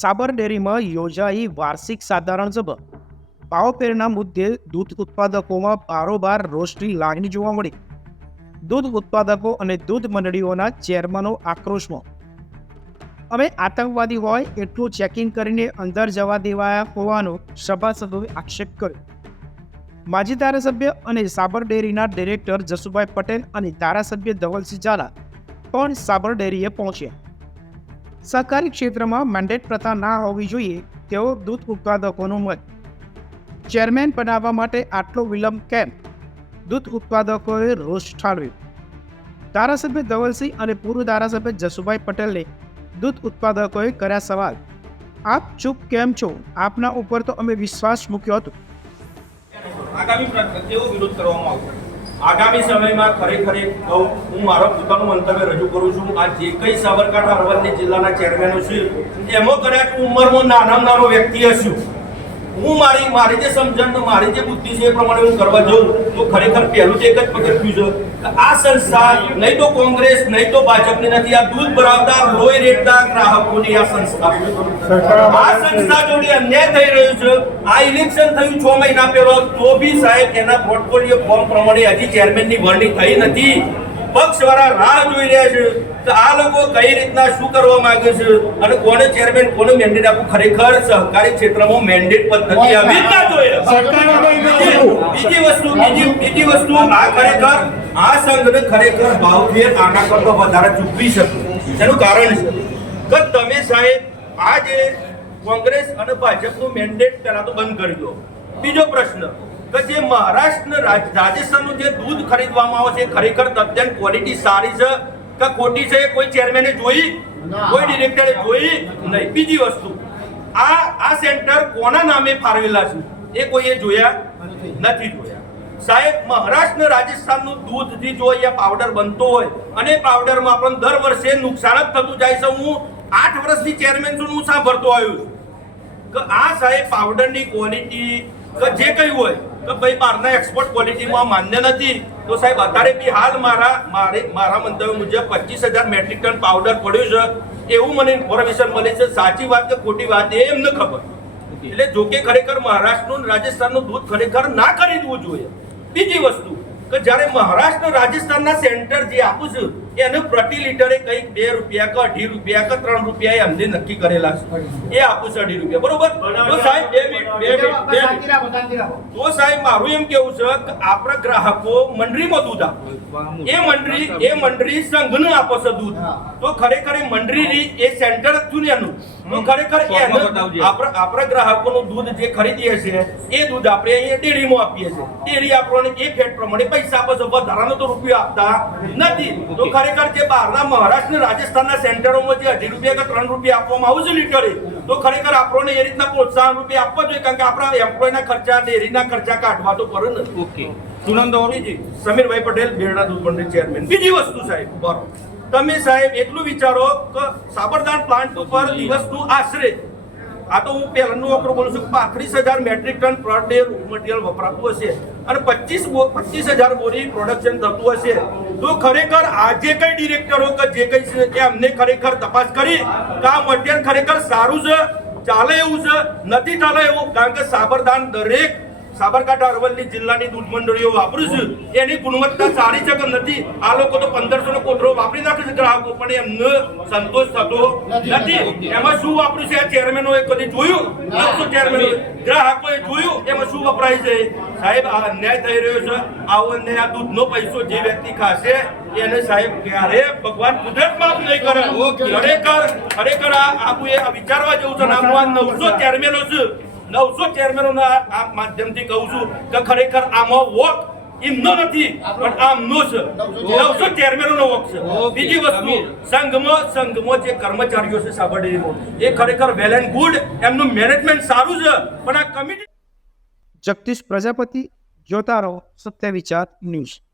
સાબર ડેરીમાં યોજાઈ વાર્ષિક સાધારણ સભા. પાવપેરના મુદ્દે દૂધ ઉત્પાદકોમાં બારોબાર રોષની લાગણી જોવા મળી. દૂધ ઉત્પાદકો અને દૂધ મંડળીઓના ચેરમેનો આક્રોશમાં. અમે આતંકવાદી હોય એટલું ચેકિંગ કરીને અંદર જવા દેવાયા હોવાનો સભાસદોએ આક્ષેપ કર્યો. માજી ધારાસભ્ય અને સાબર ડેરીના ડિરેક્ટર જસુભાઈ પટેલ અને ધારાસભ્ય ધવલસિંહ ઝાલા પણ સાબર ડેરીએ પહોંચ્યા. સહકારી ક્ષેત્રમાં મેન્ડેટ પ્રથા ના હોવી જોઈએ તેવો દૂધ ઉત્પાદકોનું મત. ચેરમેન બનાવવા માટે આટલો વિલંબ કેમ? દૂધ ઉત્પાદકોએ રોષ ઠાળવ્યો ધારાસભ્ય ધવલસિંહ અને પૂર્વ ધારાસભ્ય જસુભાઈ પટેલને દૂધ ઉત્પાદકોએ કર્યા સવાલ. આપ ચૂપ કેમ છો? આપના ઉપર તો અમે વિશ્વાસ મૂક્યો હતો. આગામી કેવો વિરોધ કરવામાં આવશે. આગામી સમયમાં ખરેખર હું મારો પોતાનું મંતવ્ય રજૂ કરું છું. આ જે કંઈ સાબરકાંઠા અરવલ્લી જિલ્લાના ચેરમેનો છે, એમાં કદાચ ઉંમરમાં નાનામાં નાનો વ્યક્તિ હશું. હું મારી મારી જે સમજણ મારી જે બુદ્ધિ છે એ પ્રમાણે હું કરવા જઉં, તો ખરેખર પહેલું તો એક જ પગથિયું છે. આ સંસ્થા નહીં તો કોંગ્રેસ, નહીં તો ભાજપની નથી. આ દૂધ ભરાવતા, લોહી રેડતા ગ્રાહકોની આ સંસ્થા. આ સંસ્થા જોડે અન્યાય થઈ રહ્યો છે. આ ઇલેક્શન થયું છ મહિના પહેલો. તો બી સાહેબ એના પોર્ટફોલિયો ફોર્મ પ્રમાણે હજી ચેરમેનની વરણી થઈ નથી. પક્ષવાળા રાહ જોઈ રહ્યા છે. તો આ લોકો કઈ રીતના શું કરવા માંગે છે? અને કોને ચેરમેન કોને મેન્ડેટ આપવું? ખરેખર સહકારી ક્ષેત્રમાં મેન્ડેટ પદ્ધતિ આવી. ના જોઈએ બીજી- વસ્તુ બીજી બીજી વસ્તુ આ ખરેખર આ સંઘને ખરેખર ભાવથી આના કરતો વધારે ચૂકવી શકે. એનું કારણ છે કે તમે સાહેબ આ જે કોંગ્રેસ અને ભાજપનું મેન્ડેટ પહેલા તો બંધ કરી દો. બીજો પ્રશ્ન કે જે મહારાષ્ટ્ર રાજસ્થાનનું જે દૂધ ખરીદવામાં આવે છે ખરેખર અત્યંત ક્વોલિટી સારી છે કે ખોટી છે એ કોઈ ચેરમેને જોઈ? કોઈ ડિરેક્ટરે જોઈ? નહીં. બીજી વસ્તુ આ આ સેન્ટર કોના નામે ફાળવેલા છે? એ કોઈએ જોયા નથી. જોયા. સાહેબ મહારાષ્ટ્ર ને રાજસ્થાનનું દૂધથી જો અહીંયા પાવડર બનતો હોય અને પાવડરમાં આપણને દર વર્ષે નુકસાન જ થતું જાય છે. હું આઠ વર્ષથી ચેરમેન છું હું સાંભળતો આવ્યો છું. કે આ સાહેબ પાવડરની ક્વોલિટી કે જે કંઈ હોય કે ભાઈ બહારના એક્સપોર્ટ ક્વોલિટીમાં માન્ય નથી. તો સાહેબ અત્યારે બી હાલ મારા મારે મારા મંતવ્ય મુજબ પચીસ હજાર મેટ્રિક ટન પાવડર પડ્યું છે. એવું મને ઇન્ફોર્મેશન મળી છે. સાચી વાત કે ખોટી વાત એ એમને ખબર. એટલે જો કે ખરેખર મહારાષ્ટ્રનું રાજસ્થાનનું દૂધ ખરેખર ના ખરીદવું જોઈએ. બીજી વસ્તુ કે જ્યારે મહારાષ્ટ્ર રાજસ્થાનના સેન્ટર જે આપું છું એનું પ્રતિ લીટરે કંઈક બે રૂપિયા કે અઢી રૂપિયા કે ત્રણ રૂપિયા એ અમને નક્કી કરેલા છે. એ આપું છે અઢી રૂપિયા. બરોબર? તો સાહેબ બે મિનિટ બે મિનિટ તો સાહેબ મારું એમ કેવું છે કે આપણા ગ્રાહકો મંડળીમાં દૂધ આપે. એ મંડળી એ મંડળી સંઘને આપે છે દૂધ. તો ખરેખર એ મંડળી એ સેન્ટર જ ને એનું. તો ખરેખર આપણા આપણા ગ્રાહકોનું દૂધ જે ખરીદીએ છે એ દૂધ આપણે અહીંયા ડેરીમાં આપીએ છીએ. ડેરી આપણને એ ફેટ પ્રમાણે પૈસા આપે છે. વધારાનો તો રૂપિયો આપતા નથી. તો ખરેખર જે બહારના મહારાષ્ટ્ર રાજસ્થાનના સેન્ટરોમાં જે અઢી રૂપિયા કે ત્રણ રૂપિયા આપવામાં આવું છે લીટરે તો ખરેખર આપણને એ રીતના પ્રોત્સાહન રૂપિયા આપવા જોઈએ કારણ કે આપણા એમ્પ્લોયના ખર્ચા ડેરીના ખર્ચા કાઢવા તો પડે ને. ઓકે સુનંદ બીજી સમીરભાઈ પટેલ બેરડા દૂધ મંડળ ચેરમેન બીજી વસ્તુ સાહેબ બરો તમે સાહેબ એટલું વિચારો કે સાબરદાન પ્લાન્ટ ઉપર દિવસનું આશરે આ તો હું પહેલાનું વકરું બોલું છું પાંત્રીસ હજાર metric ton per day material વપરાતું હશે. અને પચીસ પચીસ હજાર બોરી પ્રોડક્શન થતું હશે. તો ખરેખર આજે કઈ ડિરેક્ટરો કે જે કઈ છે એ અમને ખરેખર તપાસ કરી. કે આ મટીરિયલ ખરેખર સારું છે ચાલે એવું છે નથી ચાલે એવું. કારણ કે સાબરદાન દરેક સાબરકાંઠા અરવલ્લી જિલ્લાની દૂધ મંડળીઓ વાપરું છું. એની ગુણવત્તા સારી છે કે નથી? આ લોકો તો પંદરસો નો કોથરો વાપરી નાખે છે ગ્રાહકો પણ એમને સંતોષ થતો નથી. એમાં શું વાપર્યું છે? આ ચેરમેનો એ કદી જોયું? ચેરમેન ચેરમેનો ગ્રાહકોએ જોયું? એમાં શું વપરાય છે? સાહેબ આ અન્યાય થઈ રહ્યો છે. આવો અન્યાય આ દૂધનો પૈસો જે વ્યક્તિ ખાશે એને સાહેબ ક્યારે ભગવાન કુદરત માફ નહીં કરે? ખરેખર ખરેખર આ આવું એ વિચારવા જેવું છે આમાં આ નવસો ચેરમેનો છે. નવસો ચેરમેનોના આ માધ્યમથી કહું છું કે ખરેખર આમાં વોટ એમનો નથી પણ આમનો છે. નવસો ચેરમેનોનો વોક છે. બીજી વસ્તુ સંઘમાં સંઘમાં જે કર્મચારીઓ છે સાબરડેરીમાં એ ખરેખર વેલ એન્ડ ગુડ એમનું મેનેજમેન્ટ સારું છે પણ આ કમિટી જગદીશ પ્રજાપતિ જોતા રહો સત્ય ન્યૂઝ.